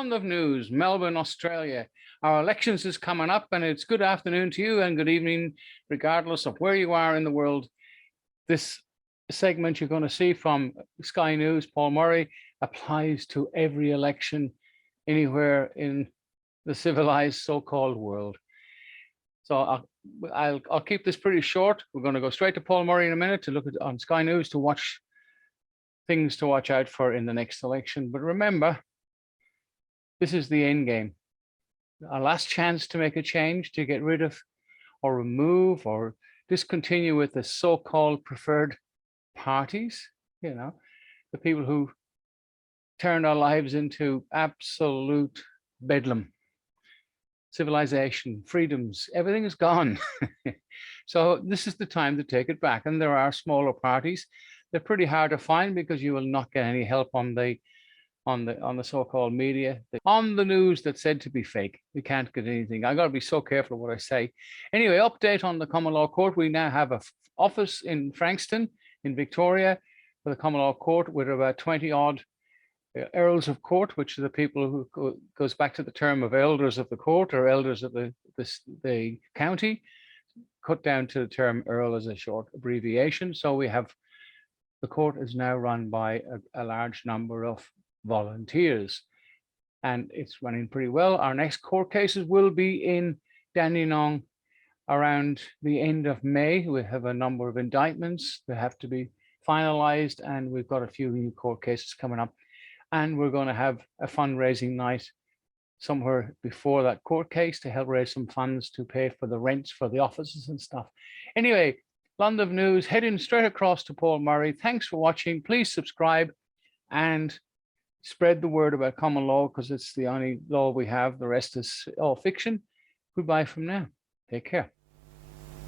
London News, Melbourne, Australia. Our elections is coming up, and it's good afternoon to you and good evening, regardless of where you are in the world. This segment you're going to see from Sky News, Paul Murray, applies to every election anywhere in the civilized so-called world. So I'll keep this pretty short. We're going to go straight to Paul Murray in a minute to look at on Sky News to watch things to watch out for in the next election. But remember, this is the end game. Our last chance to make a change, to get rid of or remove or discontinue with the so-called preferred parties, you know, the people who turned our lives into absolute bedlam. Civilization, freedoms, everything is gone. So this is the time to take it back. And there are smaller parties. They're pretty hard to find because you will not get any help on the so-called media, on the news that's said to be fake. You can't get anything. I got to be so careful what I say. Anyway, update on the Common Law Court. We now have an office in Frankston in Victoria for the Common Law Court with about 20 odd earls of court, which are the people who goes back to the term of elders of the court or elders of the county, cut down to the term earl as a short abbreviation. So we have the court is now run by a large number of volunteers, and it's running pretty well. Our next court cases will be in Dandenong around the end of May. We have a number of indictments that have to be finalized, and we've got a few new court cases coming up. And we're going to have a fundraising night somewhere before that court case to help raise some funds to pay for the rents for the offices and stuff. Anyway, London News, heading straight across to Paul Murray. Thanks for watching. Please subscribe and spread the word about common law, because it's the only law we have. The rest is all fiction. Goodbye from now. Take care.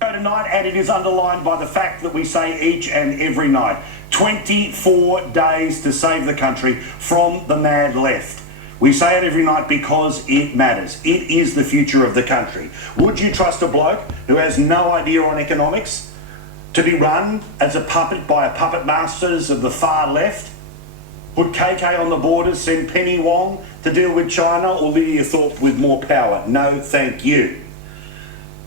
Tonight, and it is underlined by the fact that we say each and every night, 24 days to save the country from the mad left. We say it every night because it matters. It is the future of the country. Would you trust a bloke who has no idea on economics to be run as a puppet by a puppet masters of the far left? Put KK on the borders, send Penny Wong to deal with China, or Lydia Thorpe with more power? No, thank you.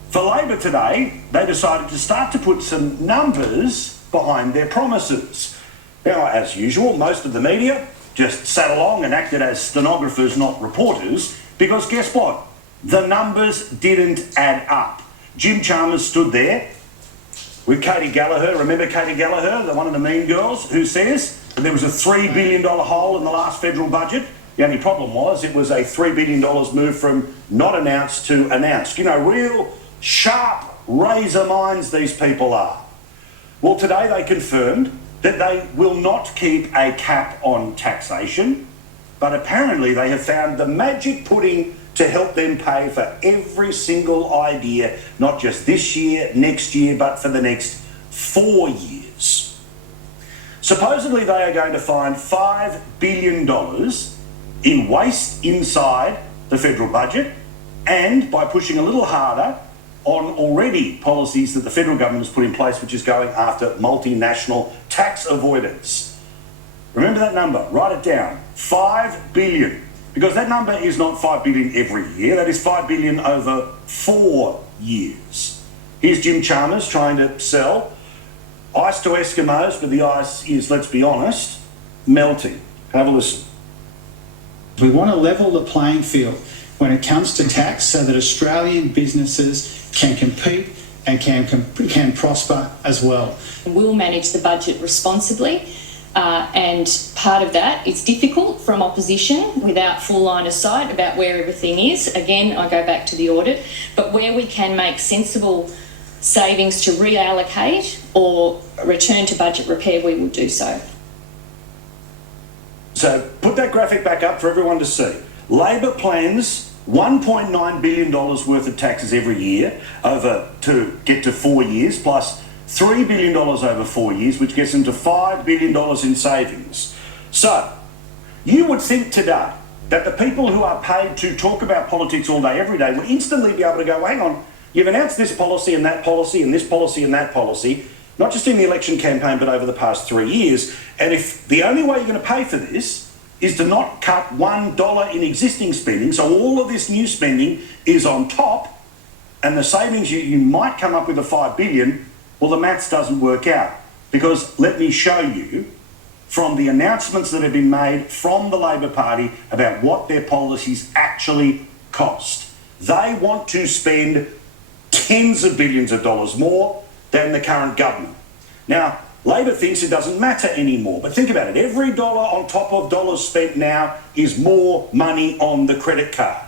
For Labor today, they decided to start to put some numbers behind their promises. Now, as usual, most of the media just sat along and acted as stenographers, not reporters, because guess what? The numbers didn't add up. Jim Chalmers stood there with Katie Gallagher. Remember Katie Gallagher, one of the mean girls, who says that there was a $3 billion hole in the last federal budget? The only problem was it was a $3 billion move from not announced to announced. You know, real sharp razor minds these people are. Well, today they confirmed that they will not keep a cap on taxation, but apparently they have found the magic pudding to help them pay for every single idea, not just this year, next year, but for the next 4 years. Supposedly they are going to find $5 billion in waste inside the federal budget, and by pushing a little harder on already policies that the federal government has put in place, which is going after multinational tax avoidance. Remember that number, write it down, $5 billion, because that number is not $5 billion every year, that is $5 billion over 4 years. Here's Jim Chalmers trying to sell ice to Eskimos, but the ice is, let's be honest, melting. Have a listen. We want to level the playing field when it comes to tax so that Australian businesses can compete and can prosper as well. We'll manage the budget responsibly, and part of that is difficult from opposition without full line of sight about where everything is. Again, I go back to the audit, but where we can make sensible savings to reallocate or return to budget repair, we will do so. So put that graphic back up for everyone to see. Labor plans $1.9 billion worth of taxes every year to get to 4 years, plus $3 billion over 4 years, which gets them to $5 billion in savings. So you would think today that the people who are paid to talk about politics all day, every day, would instantly be able to go, hang on, you've announced this policy and that policy and this policy and that policy, not just in the election campaign, but over the past 3 years. And if the only way you're going to pay for this is to not cut $1 in existing spending, so all of this new spending is on top, and the savings you might come up with a $5 billion, well, the maths doesn't work out. Because let me show you from the announcements that have been made from the Labor Party about what their policies actually cost. They want to spend tens of billions of dollars more than the current government. Now, Labor thinks it doesn't matter anymore, but think about it. Every dollar on top of dollars spent now is more money on the credit card.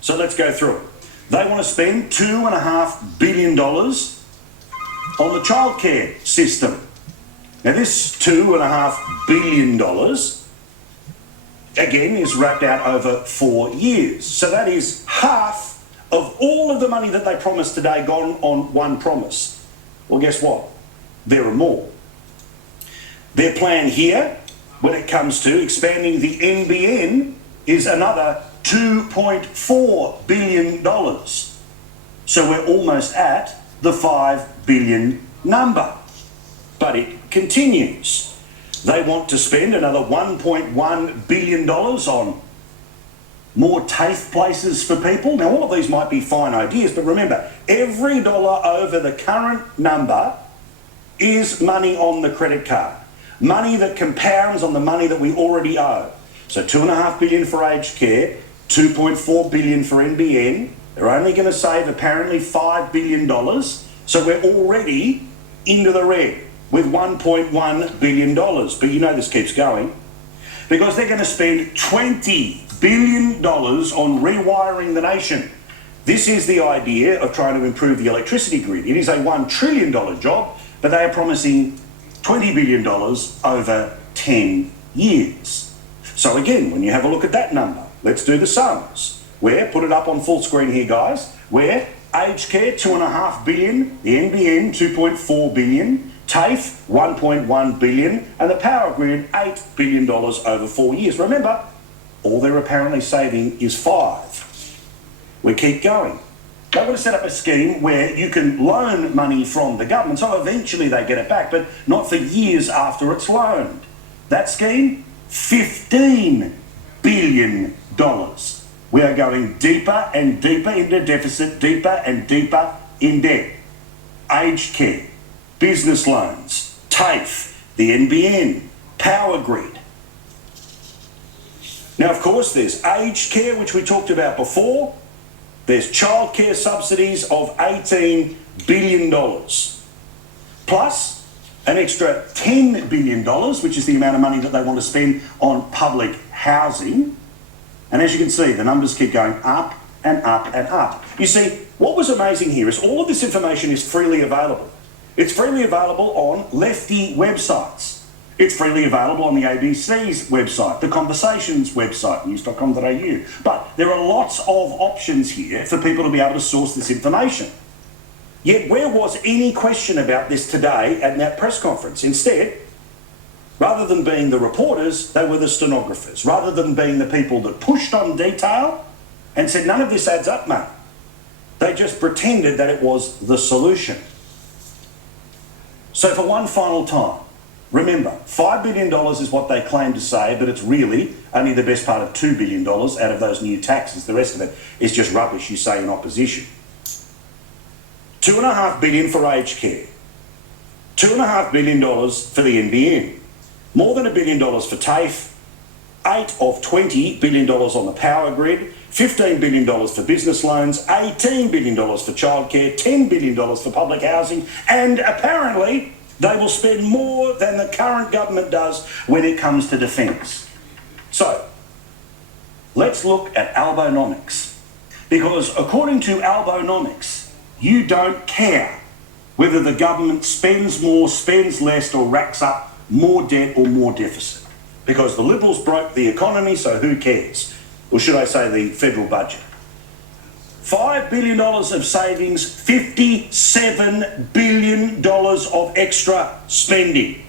So let's go through it. They want to spend $2.5 billion on the childcare system. Now this $2.5 billion, again, is wrapped out over 4 years. So that is half of all of the money that they promised today gone on one promise. Well, guess what? There are more. Their plan here, when it comes to expanding the NBN, is another $2.4 billion. So we're almost at the $5 billion number. But it continues. They want to spend another $1.1 billion on more TAFE places for people. Now, all of these might be fine ideas, but remember, every dollar over the current number is money on the credit card. Money that compounds on the money that we already owe. So $2.5 billion for aged care, $2.4 billion for NBN. They're only going to save apparently $5 billion. So we're already into the red with $1.1 billion. But you know this keeps going because they're going to spend $20 billion on rewiring the nation. This is the idea of trying to improve the electricity grid. It is a $1 trillion job, but they are promising $20 billion over 10 years. So again, when you have a look at that number, let's do the sums. Where, put it up on full screen here, guys, where aged care, $2.5 billion, the NBN, $2.4 billion, TAFE, $1.1 billion, and the power grid, $8 billion over 4 years. Remember, all they're apparently saving is $5. We keep going. They want to set up a scheme where you can loan money from the government, so eventually they get it back, but not for years after it's loaned. That scheme, $15 billion. We are going deeper and deeper into deficit, deeper and deeper in debt. Aged care, business loans, TAFE, the NBN, power grid. Now, of course, there's aged care, which we talked about before. There's childcare subsidies of $18 billion. Plus an extra $10 billion, which is the amount of money that they want to spend on public housing. And as you can see, the numbers keep going up and up and up. You see, what was amazing here is all of this information is freely available. It's freely available on lefty websites. It's freely available on the ABC's website, the Conversations website, news.com.au. But there are lots of options here for people to be able to source this information. Yet where was any question about this today at that press conference? Instead, rather than being the reporters, they were the stenographers. Rather than being the people that pushed on detail and said, none of this adds up, mate, they just pretended that it was the solution. So for one final time, remember, $5 billion is what they claim to say, but it's really only the best part of $2 billion out of those new taxes. The rest of it is just rubbish you say in opposition. $2.5 billion for aged care. $2.5 billion for the NBN. More than $1 billion for TAFE. $8 of $20 billion on the power grid. $15 billion for business loans. $18 billion for childcare. $10 billion for public housing. And apparently they will spend more than the current government does when it comes to defence. So, let's look at Albonomics. Because according to Albonomics, you don't care whether the government spends more, spends less, or racks up more debt or more deficit. Because the Liberals broke the economy, so who cares? Or should I say the federal budget? $5 billion of savings, $57 billion of extra spending.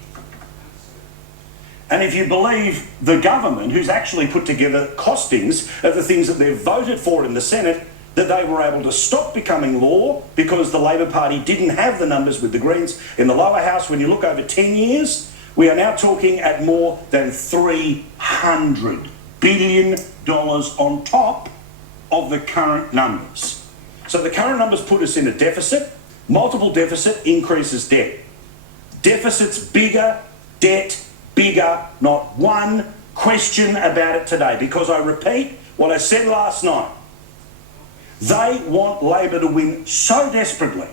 And if you believe the government, who's actually put together costings of the things that they've voted for in the Senate, that they were able to stop becoming law because the Labor Party didn't have the numbers with the Greens in the lower house. When you look over 10 years, We are now talking at more than $300 billion on top of the current numbers. So the current numbers put us in a deficit. Multiple deficit increases debt. Deficit's bigger, debt bigger, not one question about it today, because I repeat what I said last night. They want Labor to win so desperately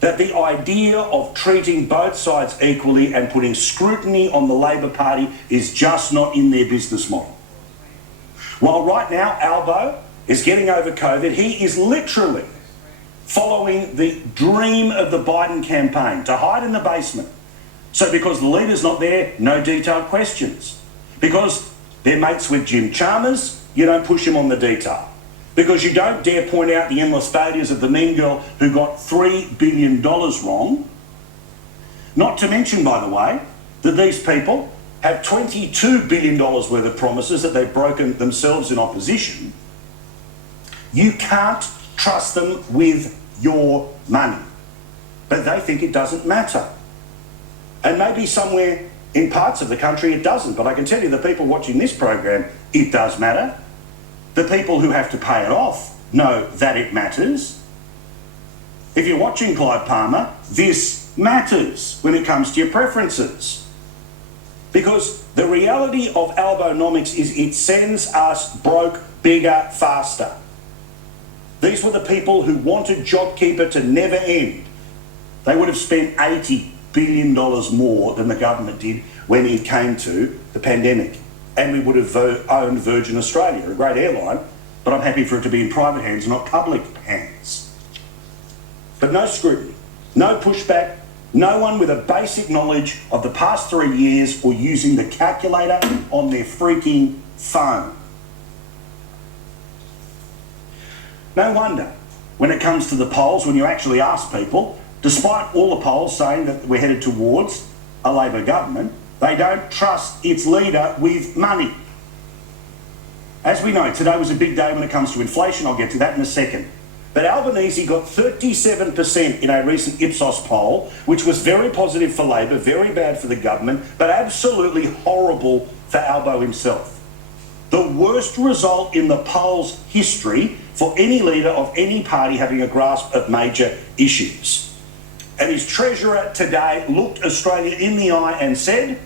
that the idea of treating both sides equally and putting scrutiny on the Labor Party is just not in their business model. While right now Albo is getting over COVID, he is literally following the dream of the Biden campaign to hide in the basement. So because the leader's not there, no detailed questions. Because they're mates with Jim Chalmers, you don't push him on the detail. Because you don't dare point out the endless failures of the mean girl who got $3 billion wrong. Not to mention, by the way, that these people have $22 billion worth of promises that they've broken themselves in opposition. You can't trust them with your money. But they think it doesn't matter. And maybe somewhere in parts of the country it doesn't. But I can tell you, the people watching this program, it does matter. The people who have to pay it off know that it matters. If you're watching Clive Palmer, this matters when it comes to your preferences. Because the reality of Albonomics is it sends us broke bigger, faster. These were the people who wanted JobKeeper to never end. They would have spent $80 billion more than the government did when it came to the pandemic. And we would have owned Virgin Australia, a great airline, but I'm happy for it to be in private hands, not public hands. But no scrutiny, no pushback, no one with a basic knowledge of the past 3 years or using the calculator on their freaking phone. No wonder when it comes to the polls, when you actually ask people, despite all the polls saying that we're headed towards a Labor government, they don't trust its leader with money. As we know, today was a big day when it comes to inflation. I'll get to that in a second. But Albanese got 37% in a recent Ipsos poll, which was very positive for Labor, very bad for the government, but absolutely horrible for Albo himself. The worst result in the poll's history for any leader of any party having a grasp of major issues. And his treasurer today looked Australia in the eye and said,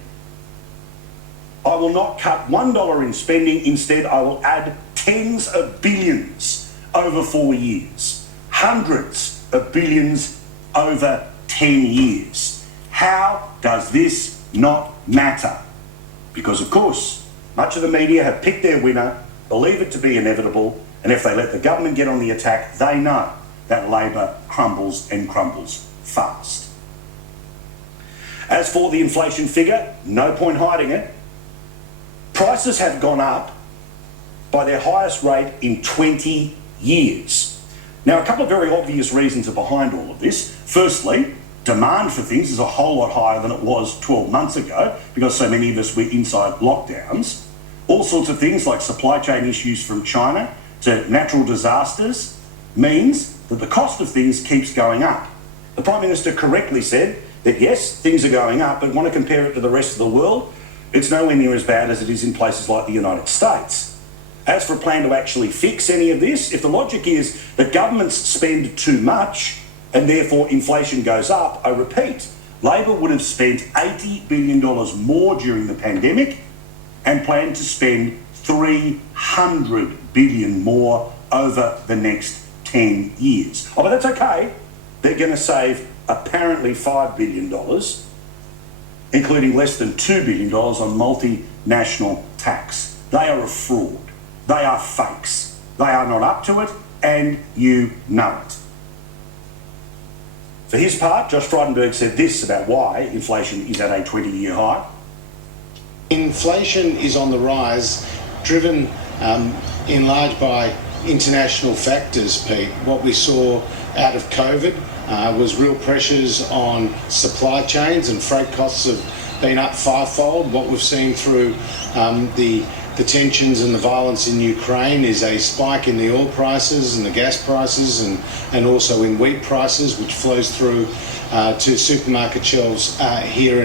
I will not cut $1 in spending. Instead, I will add tens of billions over 4 years. Hundreds of billions over 10 years. How does this not matter? Because, of course, much of the media have picked their winner, believe it to be inevitable, and if they let the government get on the attack, they know that Labor crumbles and crumbles fast. As for the inflation figure, no point hiding it. Prices have gone up by their highest rate in 20 years. Now, a couple of very obvious reasons are behind all of this. Firstly, demand for things is a whole lot higher than it was 12 months ago because so many of us were inside lockdowns. All sorts of things like supply chain issues from China to natural disasters means that the cost of things keeps going up. The Prime Minister correctly said that yes, things are going up, but want to compare it to the rest of the world, it's nowhere near as bad as it is in places like the United States. As for a plan to actually fix any of this, if the logic is that governments spend too much and therefore inflation goes up, I repeat, Labor would have spent $80 billion more during the pandemic and planned to spend $300 billion more over the next 10 years. Oh, but that's okay. They're going to save apparently $5 billion, including less than $2 billion on multinational tax. They are a fraud. They are fakes. They are not up to it, and you know it. For his part, Josh Frydenberg said this about why inflation is at a 20-year high. Inflation is on the rise, driven in large by international factors, Pete. What we saw out of COVID was real pressures on supply chains, and freight costs have been up fivefold. What we've seen through the tensions and the violence in Ukraine is a spike in the oil prices and the gas prices and also in wheat prices, which flows through to supermarket shelves here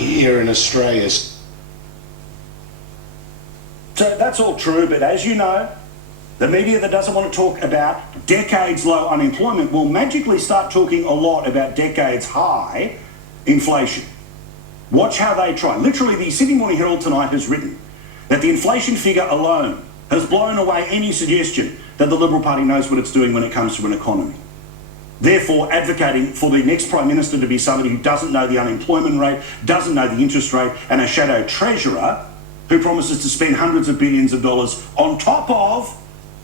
here in Australia. So that's all true, but as you know, the media that doesn't want to talk about decades low unemployment will magically start talking a lot about decades high inflation. Watch how they try. Literally, the Sydney Morning Herald tonight has written that the inflation figure alone has blown away any suggestion that the Liberal Party knows what it's doing when it comes to an economy. Therefore, advocating for the next Prime Minister to be somebody who doesn't know the unemployment rate, doesn't know the interest rate, and a shadow treasurer who promises to spend hundreds of billions of dollars on top of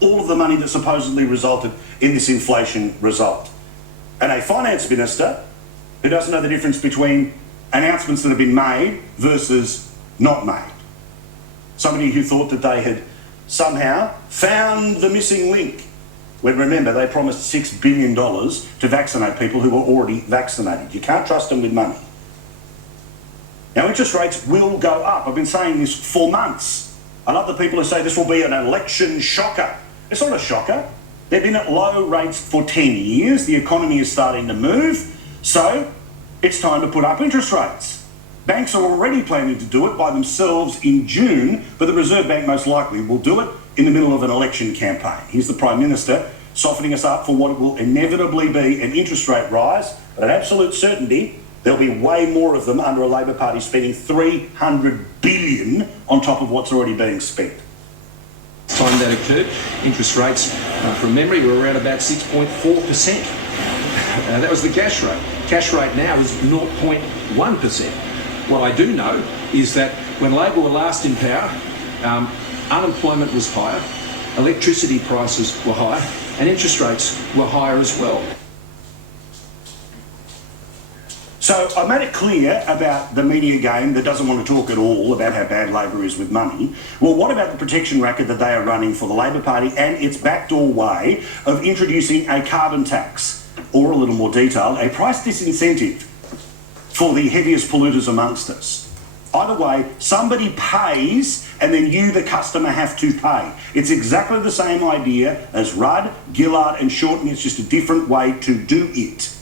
all of the money that supposedly resulted in this inflation result. And a finance minister who doesn't know the difference between announcements that have been made versus not made. Somebody who thought that they had somehow found the missing link, when remember they promised $6 billion to vaccinate people who were already vaccinated. You can't trust them with money. Now, interest rates will go up. I've been saying this for months. I love the people who say this will be an election shocker. It's not a shocker. They've been at low rates for 10 years. The economy is starting to move. So it's time to put up interest rates. Banks are already planning to do it by themselves in June, but the Reserve Bank most likely will do it in the middle of an election campaign. Here's the Prime Minister softening us up for what will inevitably be an interest rate rise, but an absolute certainty there'll be way more of them under a Labor Party spending $300 billion on top of what's already being spent. Time that occurred, interest rates, from memory, were around about 6.4%. That was the cash rate. Cash rate now is 0.1%. What I do know is that when Labor were last in power, unemployment was higher, electricity prices were higher, and interest rates were higher as well. So I made it clear about the media game that doesn't want to talk at all about how bad Labor is with money. Well, what about the protection racket that they are running for the Labor Party and its backdoor way of introducing a carbon tax, or a little more detailed, a price disincentive for the heaviest polluters amongst us? Either way, somebody pays and then you, the customer, have to pay. It's exactly the same idea as Rudd, Gillard and Shorten. It's just a different way to do it.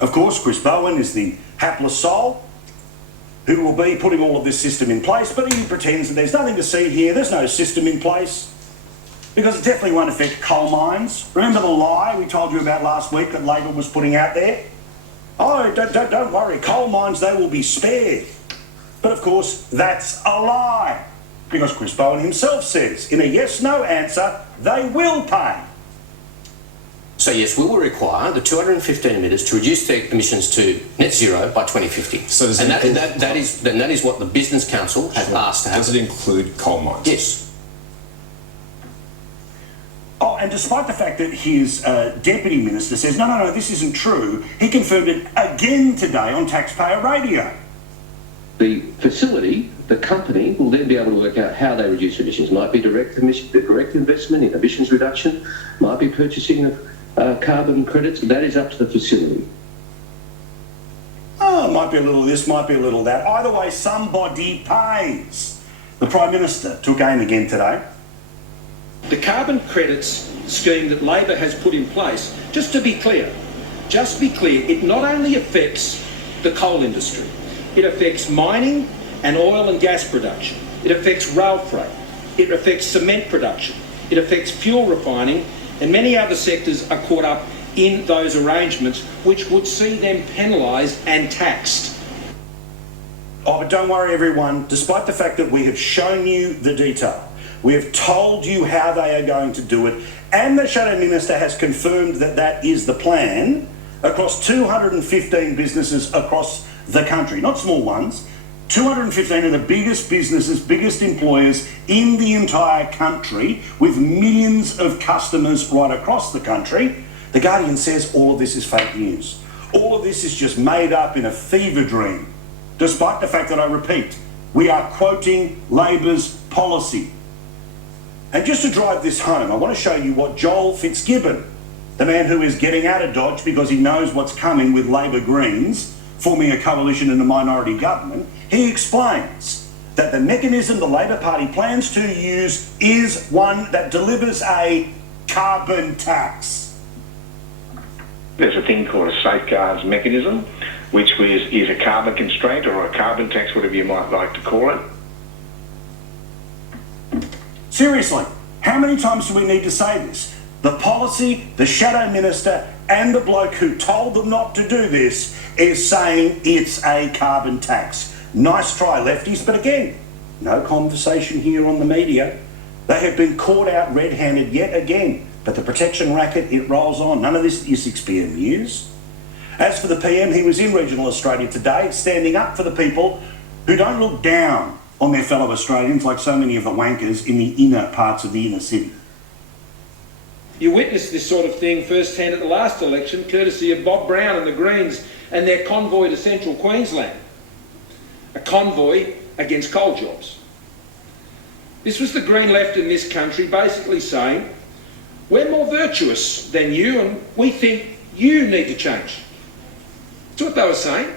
Of course, Chris Bowen is the hapless soul who will be putting all of this system in place, but he pretends that there's nothing to see here, there's no system in place, because it definitely won't affect coal mines. Remember the lie we told you about last week that Labor was putting out there? Oh, don't worry, coal mines, they will be spared. But of course, that's a lie, because Chris Bowen himself says in a yes-no answer, they will pay. So yes, we will require the 215 emitters to reduce their emissions to net zero by 2050. So does and it that is what the Business Council has asked to happen. Does it include coal mines? Yes. Oh, and despite the fact that his deputy minister says, no, this isn't true, he confirmed it again today on Taxpayer Radio. The facility, the company, will then be able to work out how they reduce emissions. Might be direct investment in emissions reduction, might be purchasing of carbon credits. That is up to the facility. Oh, might be a little this, might be a little that. Either way, somebody pays. The Prime Minister took aim again today. The carbon credits scheme that Labor has put in place, just to be clear, it not only affects the coal industry, it affects mining and oil and gas production, it affects rail freight, it affects cement production, it affects fuel refining, and many other sectors are caught up in those arrangements, which would see them penalised and taxed. Oh, but don't worry, everyone. Despite the fact that we have shown you the detail, we have told you how they are going to do it, and the Shadow Minister has confirmed that that is the plan across 215 businesses across the country, not small ones, 215 of the biggest businesses, biggest employers in the entire country, with millions of customers right across the country. The Guardian says all of this is fake news. All of this is just made up in a fever dream, despite the fact that, I repeat, we are quoting Labor's policy. And just to drive this home, I want to show you what Joel Fitzgibbon, the man who is getting out of Dodge because he knows what's coming with Labor Greens, forming a coalition in a minority government, he explains that the mechanism the Labor Party plans to use is one that delivers a carbon tax. There's a thing called a safeguards mechanism which is a carbon constraint or a carbon tax, whatever you might like to call it. Seriously, how many times do we need to say this? The policy, the shadow minister and the bloke who told them not to do this is saying it's a carbon tax. Nice try, lefties, but again, no conversation here on the media. They have been caught out red-handed yet again, but the protection racket, it rolls on. None of this is 6pm news. As for the PM, he was in regional Australia today, standing up for the people who don't look down on their fellow Australians like so many of the wankers in the inner parts of the inner city. You witnessed this sort of thing firsthand at the last election, courtesy of Bob Brown and the Greens and their convoy to central Queensland. A convoy against coal jobs. This was the Green left in this country basically saying, we're more virtuous than you and we think you need to change. That's what they were saying.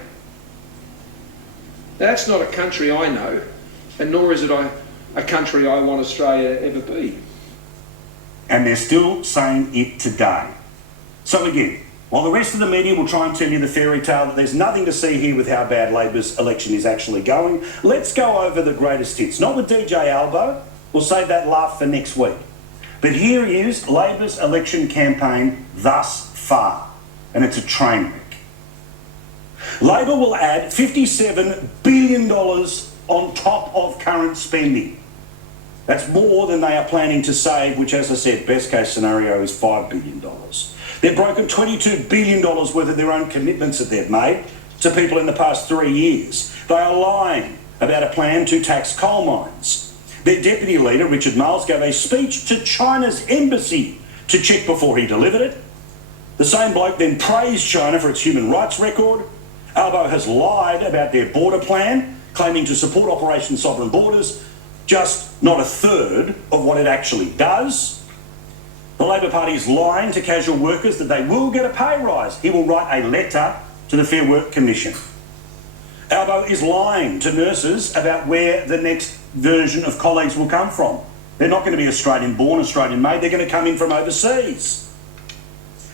That's not a country I know, and nor is it a country I want Australia to ever be. And they're still saying it today. So again, while the rest of the media will try and tell you the fairy tale that there's nothing to see here with how bad Labor's election is actually going, let's go over the greatest hits. Not with DJ Albo, we'll save that laugh for next week. But here is Labor's election campaign thus far, and it's a train wreck. Labor will add $57 billion on top of current spending. That's more than they are planning to save, which, as I said, best case scenario is $5 billion. They've broken $22 billion worth of their own commitments that they've made to people in the past 3 years. They are lying about a plan to tax coal mines. Their deputy leader, Richard Marles, gave a speech to China's embassy to check before he delivered it. The same bloke then praised China for its human rights record. Albo has lied about their border plan, claiming to support Operation Sovereign Borders, just not a third of what it actually does. The Labor Party is lying to casual workers that they will get a pay rise. He will write a letter to the Fair Work Commission. Albo is lying to nurses about where the next version of colleagues will come from. They're not going to be Australian-born, Australian-made. They're going to come in from overseas.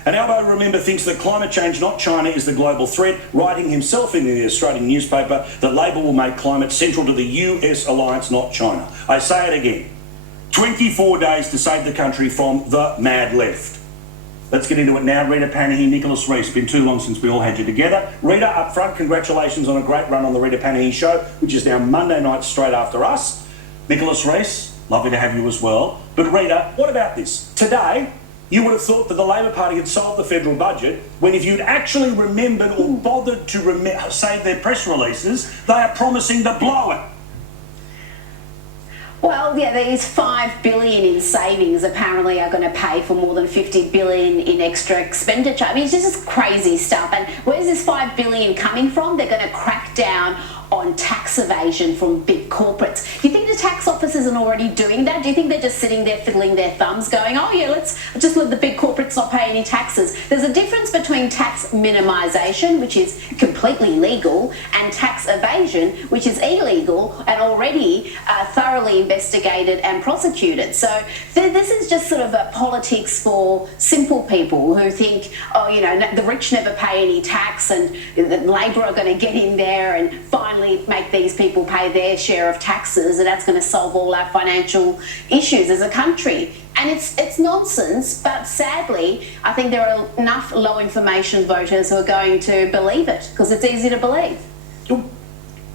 And Albo, remember, thinks that climate change, not China, is the global threat, writing himself in the Australian newspaper that Labor will make climate central to the US alliance, not China. I say it again. 24 days to save the country from the mad left. Let's get into it now. Rita Panahi, Nicholas Rees. Been too long since we all had you together. Rita, up front, congratulations on a great run on the Rita Panahi show, which is now Monday night straight after us. Nicholas Rees, lovely to have you as well. But Rita, what about this? Today, you would have thought that the Labor Party had solved the federal budget when if you'd actually remembered or bothered to save their press releases, they are promising to blow it. Well, yeah, these $5 billion in savings apparently are going to pay for more than $50 billion in extra expenditure. I mean, it's just crazy stuff. And where's this $5 billion coming from? They're going to crack down on tax evasion from big corporates. Do you think the tax office isn't already doing that? Do you think they're just sitting there fiddling their thumbs going, oh yeah, let's just let the big corporates not pay any taxes? There's a difference between tax minimisation, which is completely legal, and tax evasion, which is illegal and already thoroughly investigated and prosecuted. So this is just sort of a politics for simple people who think, oh, you know, the rich never pay any tax and Labor are going to get in there and finally make these people pay their share of taxes, and that's going to solve all our financial issues as a country. And it's nonsense, but sadly, I think there are enough low information voters who are going to believe it because it's easy to believe.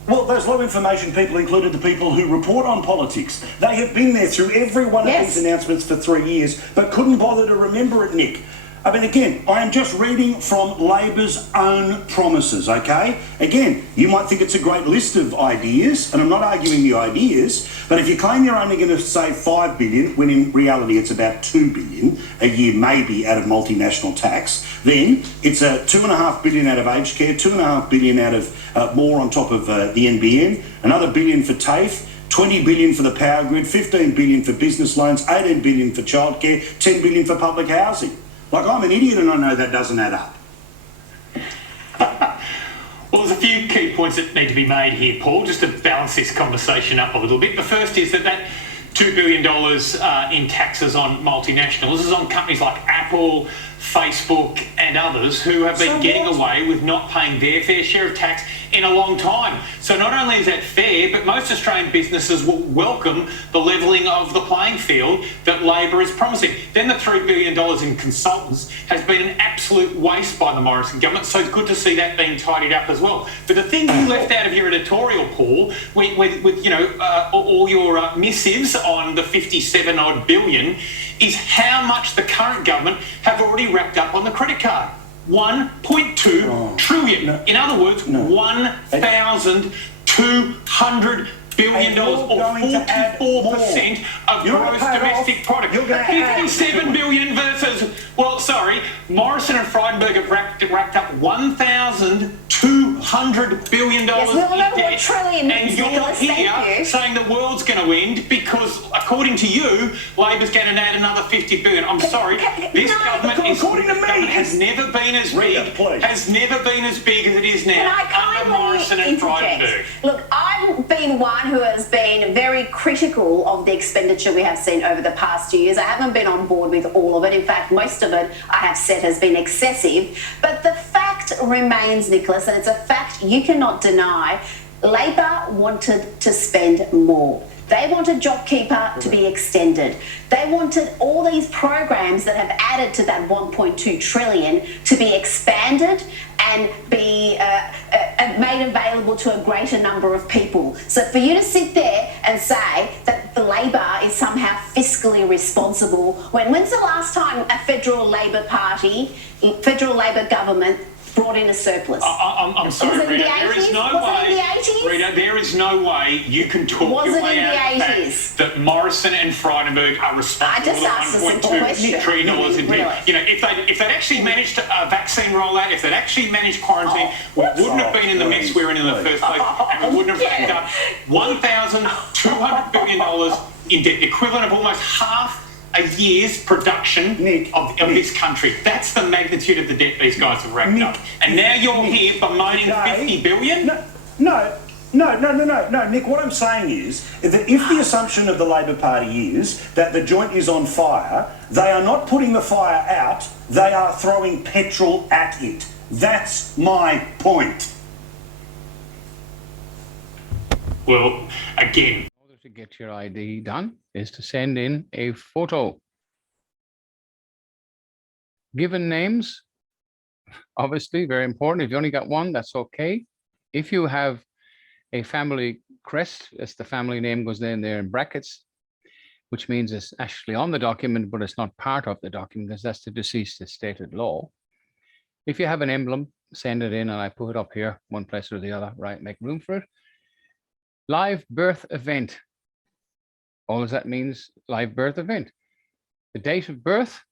Well, those low information people included the people who report on politics. They have been there through every one of these announcements for 3 years, but couldn't bother to remember it, Nick. I mean, again, I am just reading from Labor's own promises, okay? Again, you might think it's a great list of ideas, and I'm not arguing the ideas, but if you claim you're only going to save $5 billion, when in reality it's about $2 billion a year maybe out of multinational tax, then it's a $2.5 billion out of aged care, $2.5 billion out of more on top of the NBN, another $1 billion for TAFE, $20 billion for the power grid, $15 billion for business loans, $18 billion for childcare, $10 billion for public housing. Like, I'm an idiot and I know that doesn't add up. Well, there's a few key points that need to be made here, Paul, just to balance this conversation up a little bit. The first is that $2 billion in taxes on multinationals. This is on companies like Apple, Facebook and others who have been getting away with not paying their fair share of tax in a long time. So not only is that fair, but most Australian businesses will welcome the levelling of the playing field that Labor is promising. Then the $3 billion in consultants has been an absolute waste by the Morrison government, so it's good to see that being tidied up as well. But the thing you left out of your editorial, Paul, with all your missives on the 57 odd billion, is how much the current government have already wrapped up on the credit card. 1.2 trillion. In other words, $1,200 billion, or 44% of gross domestic product. 57 billion versus, well, sorry, Morrison and Frydenberg have racked up $1,200 billion Yes, we all know in what debt, trillion and means, you're Nicholas, here thank you. saying the world's going to end because, according to you, Labor's going to add another 50 billion. I'm sorry, this government has never been as big, as it is now under Morrison and Frydenberg. Look, I've been one who has been very critical of the expenditure we have seen over the past 2 years. I haven't been on board with all of it. In fact, most of it I have said has been excessive. But the fact remains, Nicholas, and it's a fact you cannot deny, Labor wanted to spend more. They wanted JobKeeper to be extended. They wanted all these programs that have added to that 1.2 trillion to be expanded and be made available to a greater number of people. So for you to sit there and say that the Labor is somehow fiscally responsible, when's the last time a federal Labor government brought in a surplus? I'm sorry, Rita, there is no way, Rita, there is no way you can talk your way out of the fact that Morrison and Frydenberg are responsible for $1.2 trillion in debt. You know, if they'd actually managed a vaccine rollout, if they'd actually managed quarantine, we wouldn't have been in the mess we're in the first place, and we wouldn't have racked up $1,200 billion in debt, the equivalent of almost half a year's production of this country. That's the magnitude of the debt these guys have racked up. And now you're here bemoaning 50 billion? No, Nick, what I'm saying is that if the assumption of the Labor Party is that the joint is on fire, they are not putting the fire out, they are throwing petrol at it. That's my point. Well, again, to get your ID done is to send in a photo. Given names, obviously very important. If you only got one, that's okay. If you have a family crest, as the family name goes in there in brackets, which means it's actually on the document, but it's not part of the document because that's the deceased stated law. If you have an emblem, send it in and I put it up here, one place or the other, right? Make room for it. Live birth event. All that means live birth event. The date of birth